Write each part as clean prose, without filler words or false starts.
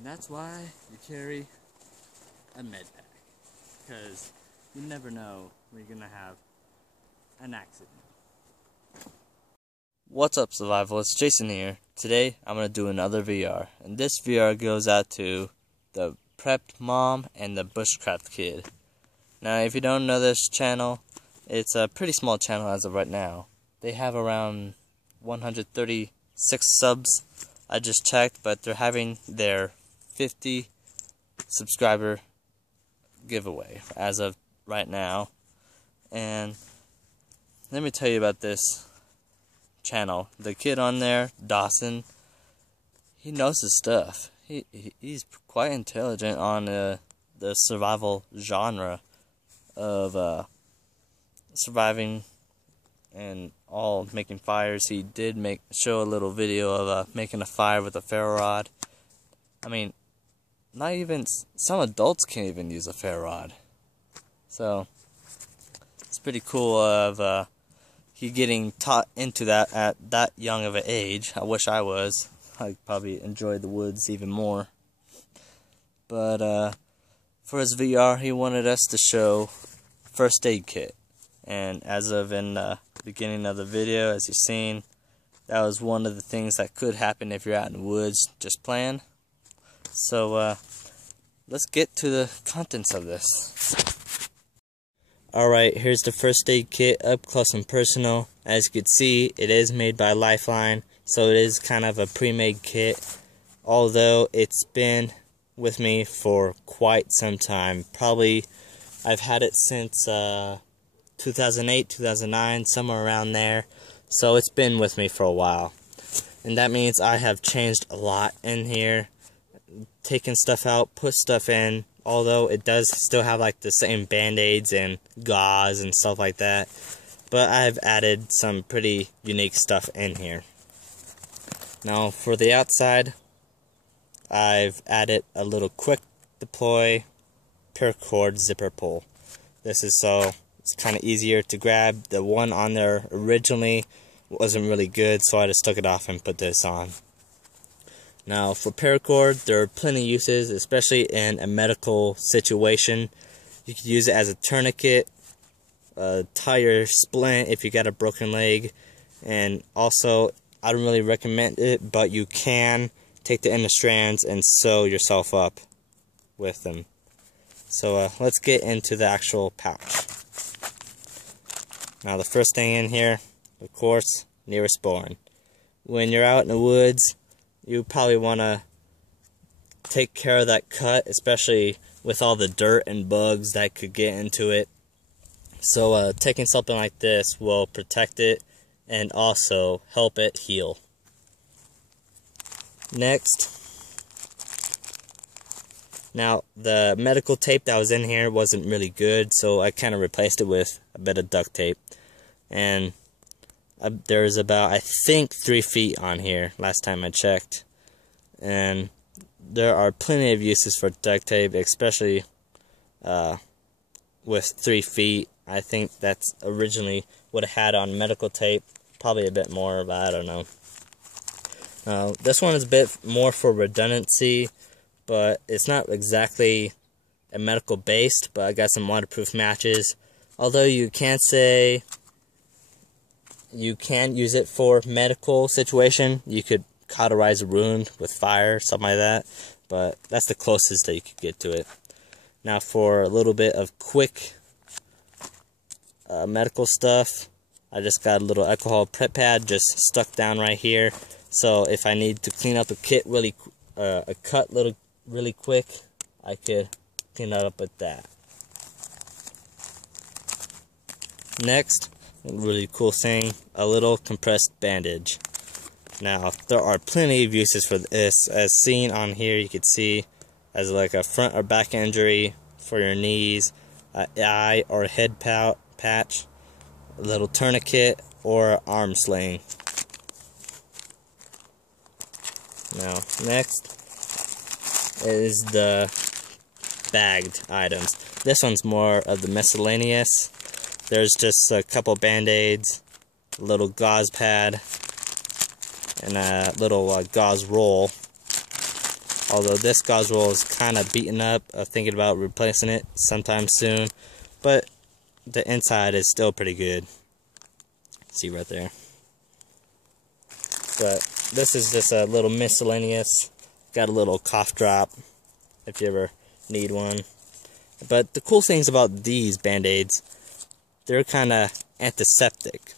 And that's why you carry a med pack, because you never know when you're gonna have an accident. What's up, survival? It's Jason here. Today I'm gonna do another VR, and this VR goes out to the prepped mom and the bushcraft kid. Now, if you don't know this channel, it's a pretty small channel as of right now. They have around 136 subs. I just checked, but they're having their 50 subscriber giveaway as of right now. And let me tell you about this channel. The kid on there, Dawson, he knows his stuff. He's quite intelligent on the survival genre of surviving and all making fires. He did show a little video of making a fire with a ferro rod. I mean, not even some adults can't even use a ferro rod. So it's pretty cool of he getting taught into that at that young of an age. I wish I was. I'd probably enjoy the woods even more. But for his VR, he wanted us to show first aid kit. And as of in the beginning of the video, as you've seen, that was one of the things that could happen if you're out in the woods just playing. So let's get to the contents of this. Alright, here's the first aid kit up close and personal. As you can see, it is made by Lifeline, so it is kind of a pre-made kit. Although it's been with me for quite some time. Probably I've had it since 2008, 2009, somewhere around there. So it's been with me for a while. And that means I have changed a lot in here. Taken stuff out, put stuff in. Although it does still have like the same band-aids and gauze and stuff like that. But I've added some pretty unique stuff in here. Now for the outside, I've added a little quick deploy paracord zipper pull. This is so it's kind of easier to grab. The one on there originally wasn't really good, so I just took it off and put this on. Now for paracord, there are plenty of uses, especially in a medical situation. You could use it as a tourniquet, tie your splint if you got a broken leg, and also I don't really recommend it, but you can take the end of strands and sew yourself up with them. So let's get into the actual pouch. Now the first thing in here, of course, Neosporin. When you're out in the woods, you probably want to take care of that cut, especially with all the dirt and bugs that could get into it. So taking something like this will protect it and also help it heal. Next, now the medical tape that was in here wasn't really good, so I kind of replaced it with a bit of duct tape. And there's about, I think, 3 feet on here last time I checked. And there are plenty of uses for duct tape, especially with 3 feet. I think that's originally what I had on medical tape. Probably a bit more, but I don't know. This one is a bit more for redundancy, but it's not exactly a medical based, but I got some waterproof matches. Although you can say you can use it for medical situation. You could cauterize a wound with fire, something like that, but that's the closest that you could get to it. Now for a little bit of quick medical stuff, I just got a little alcohol prep pad just stuck down right here. So if I need to clean up a kit really quick, I could clean that up with that. Next, a really cool thing, a little compressed bandage. Now there are plenty of uses for this. As seen on here, you can see as like a front or back injury for your knees, an eye or head patch, a little tourniquet, or arm sling. Now next is the bagged items. This one's more of the miscellaneous. There's just a couple band-aids, a little gauze pad, and a little gauze roll. Although this gauze roll is kind of beaten up. I'm thinking about replacing it sometime soon. But the inside is still pretty good. See right there. But this is just a little miscellaneous. Got a little cough drop if you ever need one. But the cool things about these Band-Aids, they're kind of antiseptic.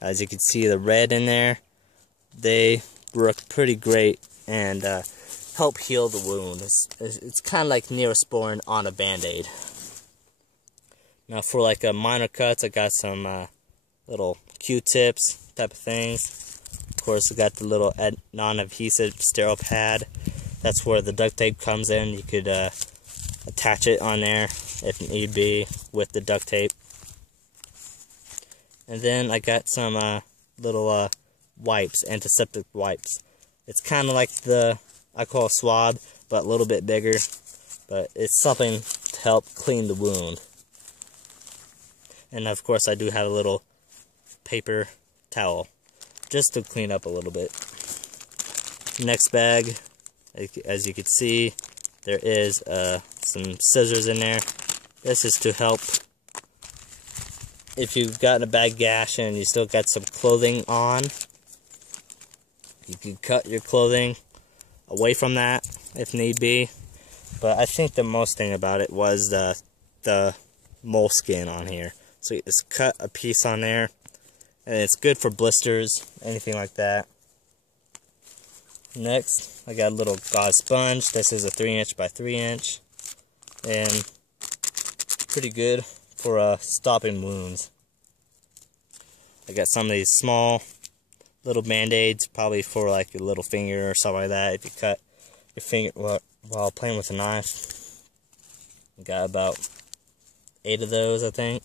As you can see, the red in there, they work pretty great and help heal the wound. It's kind of like Neosporin on a Band-Aid. Now for like minor cuts, I got some little Q-tips type of things. Of course, I got the little non-adhesive sterile pad. That's where the duct tape comes in. You could attach it on there if need be with the duct tape. And then I got some little wipes, antiseptic wipes. It's kind of like I call a swab, but a little bit bigger. But it's something to help clean the wound. And of course, I do have a little paper towel just to clean up a little bit. Next bag, as you can see, there is some scissors in there. This is to help if you've gotten a bad gash and you still got some clothing on. You can cut your clothing away from that if need be. But I think the most thing about it was the moleskin on here. So you just cut a piece on there, and it's good for blisters, anything like that. Next, I got a little gauze sponge. This is a 3" by 3", and pretty good for stopping wounds. I got some of these small little Band-Aids, probably for like your little finger or something like that. If you cut your finger while playing with a knife. I got about 8 of those, I think.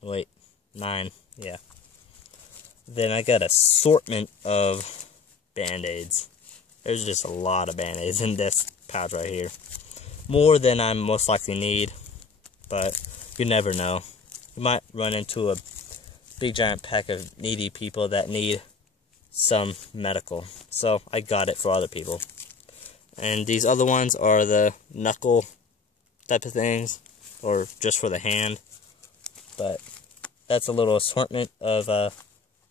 Wait, 9, yeah. Then I got an assortment of Band-Aids. There's just a lot of Band-Aids in this pouch right here. More than I most likely need, but you never know. You might run into a big giant pack of needy people that need some medical. So I got it for other people. And these other ones are the knuckle type of things, or just for the hand. But that's a little assortment of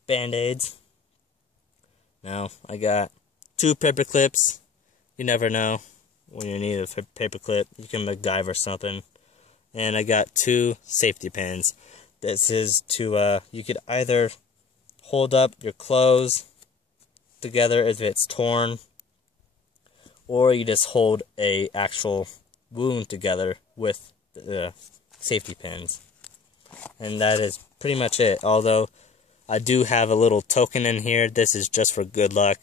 Band-Aids. Now, I got 2 paper clips. You never know when you need a paper clip. You can MacGyver something. And I got 2 safety pins. This is to, you could either hold up your clothes together if it's torn, or you just hold a actual wound together with the safety pins. And that is pretty much it. Although I do have a little token in here. This is just for good luck.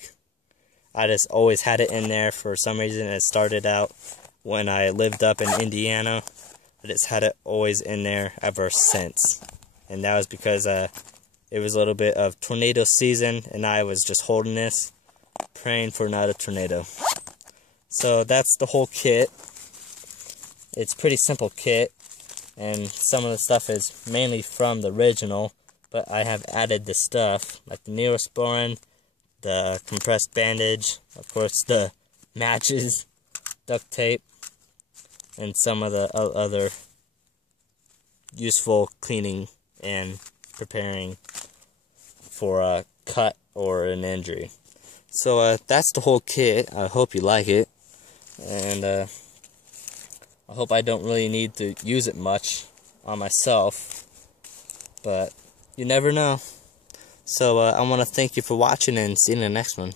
I just always had it in there for some reason. It started out when I lived up in Indiana. I just had it always in there ever since. And that was because it was a little bit of tornado season, and I was just holding this, praying for not a tornado. So that's the whole kit. It's a pretty simple kit, and some of the stuff is mainly from the original, but I have added the stuff, like the Neosporin, the compressed bandage, of course the matches, duct tape, and some of the other useful cleaning and preparing for a cut or an injury. So that's the whole kit. I hope you like it, and I hope I don't really need to use it much on myself, but you never know. So I want to thank you for watching, and see you in the next one.